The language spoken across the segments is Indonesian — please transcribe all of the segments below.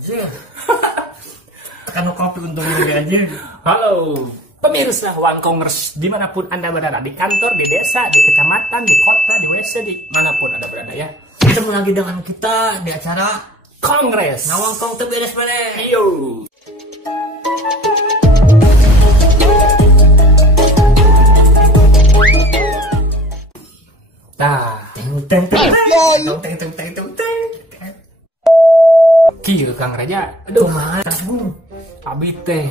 Sih. Tekan kopi untuk ini aja. Halo, pemirsa Wangkongers dimanapun Anda berada, di kantor, di desa, di kecamatan, di kota, di WC, di manapun Anda berada ya. Ketemu lagi dengan kita di acara Kongres. Nah Wangkong tuh beres-beres. Yo. Tah, Teng. kieu Kang Raja. Aduh, Kumaha abi teh.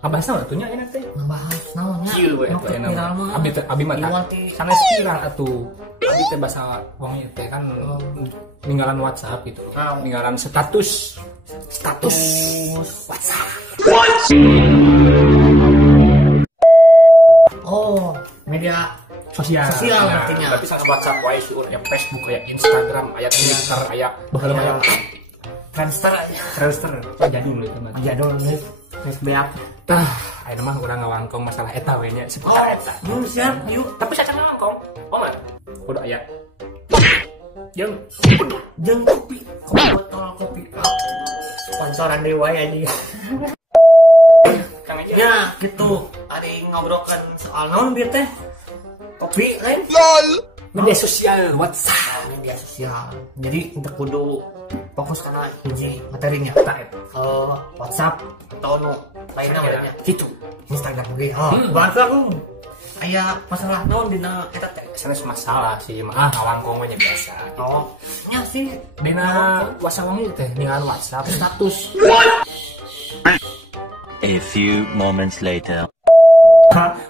Abas naon atunya enak teh? ngebahas naonnya? Kieu we Nu atuh viral enak. mah. Abi mah Iwal tak teh. sanes viral atuh. Abi teh bahasa wong ieu teh kan ninggalan WhatsApp gitu. Ninggalan status WhatsApp. Oh, media Sosial Sosial artinya. tapi sangat WhatsApp wae sih ya Facebook ya Instagram aya Twitter aya baheula aya Friendster jadul itu mah. jadul nih beak. Tah, ayeuna mah urang ngawangkong masalah eta we nya seputar eta. Yuk siap yuk. Tapi saya ngawangkong. Oh mah. Udah aya. Jeung Jeung kopi botol kopi. Sponsoran dewa ya aja. Kang aja. Ya gitu. Ari ngobrolkan soal naon bieu teh? Kopi lain. Media sosial WhatsApp. Media sosial. Jadi untuk kudu fokus karena hiji materinya. Eta eta. WhatsApp atau nu lainnya lainnya. Gitu. Instagram ge. Bahasa lu. Aya masalah naon dina eta teh? Sanes masalah sih mah ngawangkong mah nya biasa. Oh, nya sih Dina WhatsApp wangi teh ninggalan WhatsApp status. A few moments later.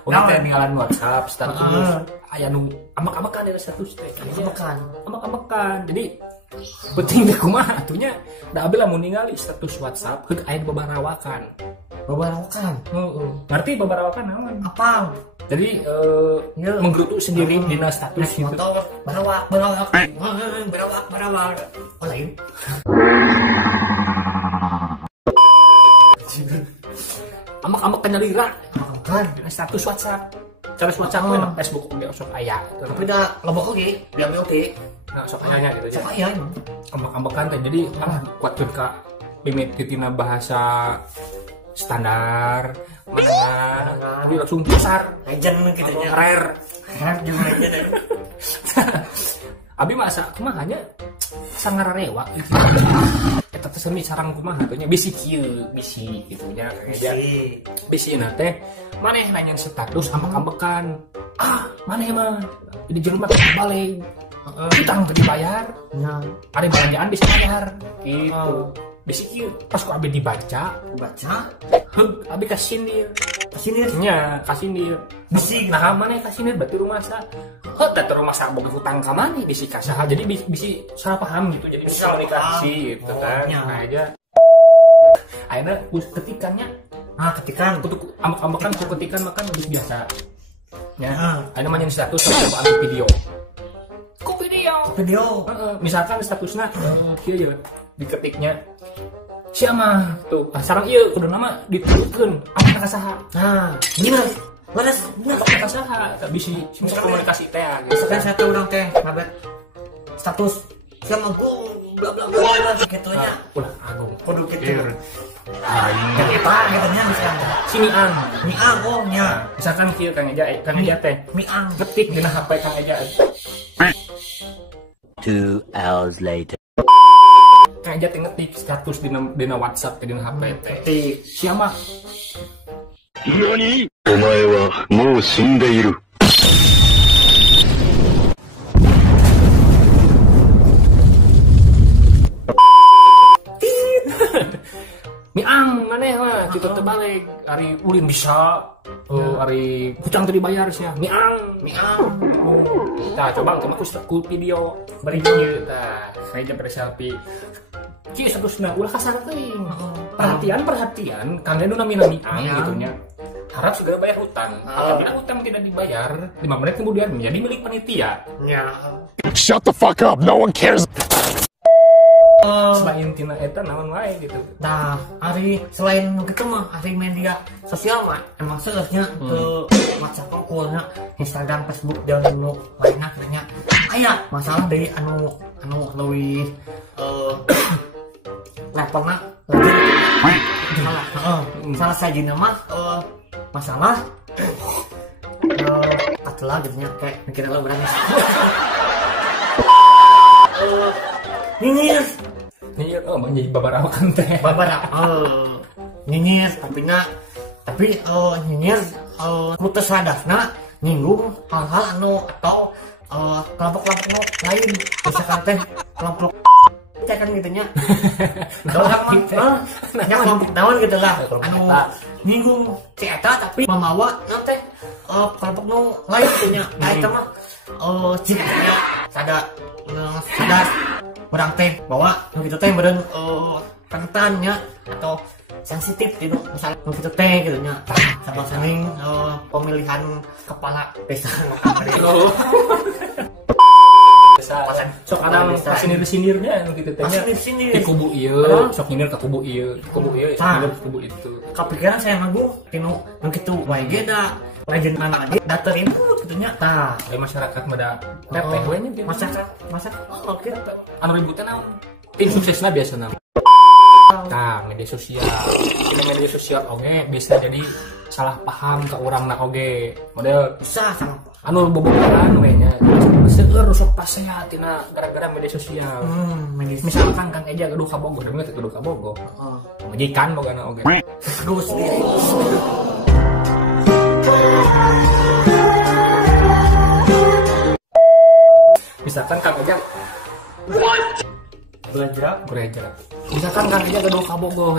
Udah teh ninggalan WhatsApp status. Aya nu amak-amakan di status teh. Amak-amakan. Jadi penting deh kumaha atunya da abi lamun ningali status WhatsApp keuk aya babarawakan. Babarawakan. Heeh. Ngerti babarawakan naon? Apa? Jadi menggerutu sendiri dina status gitu. Motor barawak. Oh lain. Amak-amak nyalira Kan. dina status WhatsApp. Cara WhatsApp mah Facebook oge sok aya. Tapi dah lombok oge, diambil oge. Nah, sok ayanya gitu Sok ya. aya. Amak-amakan teh jadi kuatkeun ka limit titina bahasa standar menengah tapi langsung besar Legend gitu nya. rare. Juga legend. Abi masa kumaha nya sangararewa gitu. Eta teh semi sareng kumaha teh nya bisi kieu bisi gitu nya kayak bisi na teh maneh nanyain status amak-amakan. Maneh mah jadi jelema teh balik utang teu dibayar. Nah, Ari belanjaan bisa bayar gitu. Bisi kieu pas ku abi dibaca baca abi kasindir. kesini Nya kasindir. bisi Nah, mana kasindir berarti rumah sa. Teh rumah sa boga hutang ka maneh bisi ka saha. Jadi bisi salah paham gitu. Jadi bisa komunikasi gitu kan. nya. Nah aja. Ayeuna ketikannya ketikan untuk ambek-ambekan ku ketikan makan lebih biasa. Ya. Ah. Ayeuna mah nyen status atau ambil video. Ku video. video Misalkan statusnya kieu ya diketiknya siapa tuh sarang ieu kudu nama dituturkeun apa saha. nah ini mas Apa saha bisa komunikasi teh gitu kan satu orang teh ngabet status siapa aku bla bla bla gitu nya ulah agung kudu gitu Iya. kita gitu nya misalnya sinian miang oh nya misalkan kieu Kang Eja teh miang ngetik dina HP Kang Eja 2 hours later. Kang Eja teh ngetik status dina WhatsApp dina HP teh ketik siapa 何お前はもう死んでいる。miang maneh mah gitu terbalik hari ulin bisa hari hutang teu dibayar sia miang tah coba aku ku video bari kieu tah saya pada selfie kieu statusna ulah kasar teuing perhatian kangge nu namina miang gitu nya harap segera bayar hutang apabila hutang tidak dibayar 5 menit kemudian menjadi milik panitia nya Shut the fuck up. No one cares. selain tina eta naon wae gitu. nah hari selain gitu mah hari media sosial mah emang seharusnya ke WhatsApp kulnya Instagram Facebook dan nu lainnya kayaknya aya masalah dari anu leuwih levelnya lagi salah. Salah saja nama masalah atulah gitu nya kayak mikir lo berani. Nyinyir menjadi babarawakan teh. babara nyinyir tapi nyinyir kudu sadasna nyinggung hal-hal anu atau kelompok-kelompok lain misalkan teh kelompok kan gitunya kelompok daun gitu lah anu nyinggung si eta tapi memawa nanti kelompok nu lain gitunya nah itu mah jika sadar orang teh bahwa nu kitu teh beureun rentannya atau sensitif gitu misalnya nu kitu teh gitu nya sama saling pemilihan kepala desa sok ada sinir-sinirnya gitu teh sinir di kubu ieu sok nyinir ke kubu ieu sok nyinir ke kubu itu kepikiran saya magung tinu nu kitu wae ge da legend mana lagi daterin gitu nya tah masyarakat meda teteh we nya masyarakat oke anu ributan naon tim suksesna biasana nah media sosial oge bisa jadi salah paham ke urangna oge model bisa anu bobogohan we nya seueur sok pasea tina gara-gara media sosial misalkan Kang Eja gaduh ka Bogor demi teh gaduh ka Bogor majikan bogana oge aduh sendiri misalkan Kang Eja belajar misalkan Kang Eja gaduh ka Bogor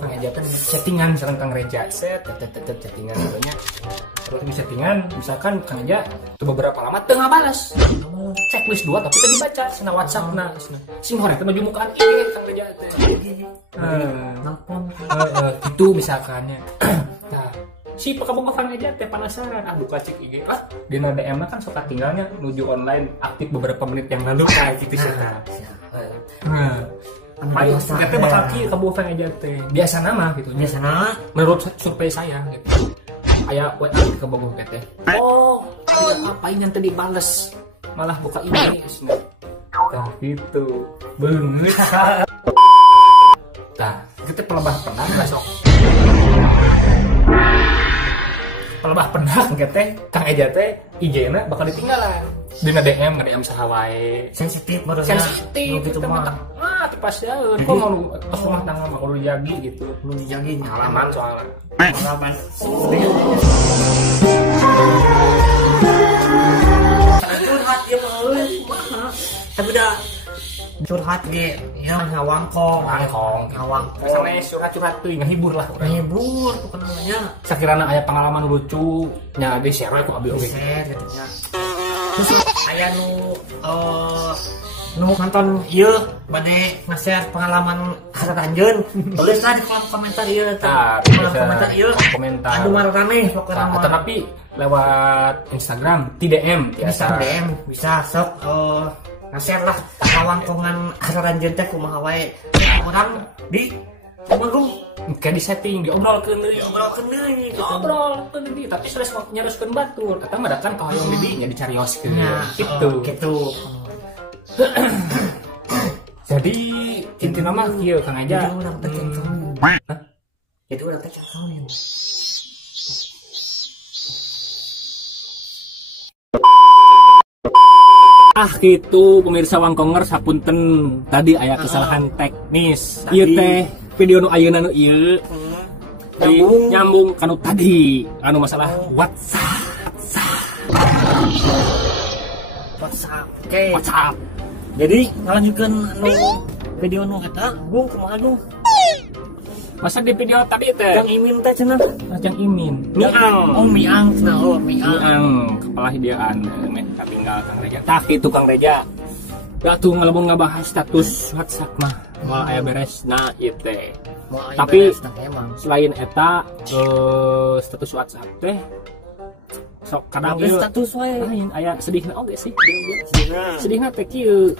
Kang Eja kan settingan misalkan Kang Reja settingan namanya terus di settingan misalkan Kang Eja beberapa lama teu ngabalas checklist 2 tapi teu dibaca cenah WhatsApp-na sing hore teh nuju mukaan ieu Kang Reja teh nelpon itu misalkannya nah si pekabung Kang Eja teh penasaran buka cek IG dina DM kan suka tinggalnya nuju online aktif beberapa menit yang lalu kayak gitu sih paling kita bakal kieu kabung Kang Eja teh biasa nama gitu biasana menurut survei saya gitu aya WA ke kabung teh apain yang tadi bales malah buka IG nah gitu bener nah kita pelebah penang besok pelebah penang teh Kang Eja teh IG-na bakal ditinggalan dina DM saha wae sensitif sensitif gitu mah pas daun kok mau pas rumah tangga mah kudu dijagi gitu lu dijagain pengalaman soalnya pengalaman curhat ya mah tapi udah curhat ge ya ngawangkong sampai curhat tuh ngehibur lah ngehibur bukan namanya sakirana aya pengalaman lucu nya di share ku abi oge gitu nya terus aya nu nonton ieu bade nge-share pengalaman haranjeun tulislah di kolom komentar ieu kolom komentar ieu anu marane pokona tapi lewat Instagram DM bisa sok nge-share lah pengalaman haranjeun teh kumaha wae urang di Bogor kayak di setting diobrolkeun deui tapi stres nyeruskeun batur eta mah datang ka hoyong didinya dicarioskeun gitu jadi intina mah kieu Kang Eja itu urang teh cakon gitu pemirsa Wangkonger sapunten tadi aya kesalahan teknis ieu teh video nu ayeuna nu ieu nyambung kanu tadi anu masalah WhatsApp jadi ngalanjutkeun anu video nu eta Gung kumaha Gung masa di video tadi teh Jang Imin teh cenah Jang Imin Miang kepala hideaan tinggal Kang Reja tak itu Kang Reja tuh ngalamun ngabahas status WhatsApp mah mau aya beres nah ieu teh tapi selain eta status WhatsApp teh sok kadang status wae aya sedihna oge sih sedihna teh kieu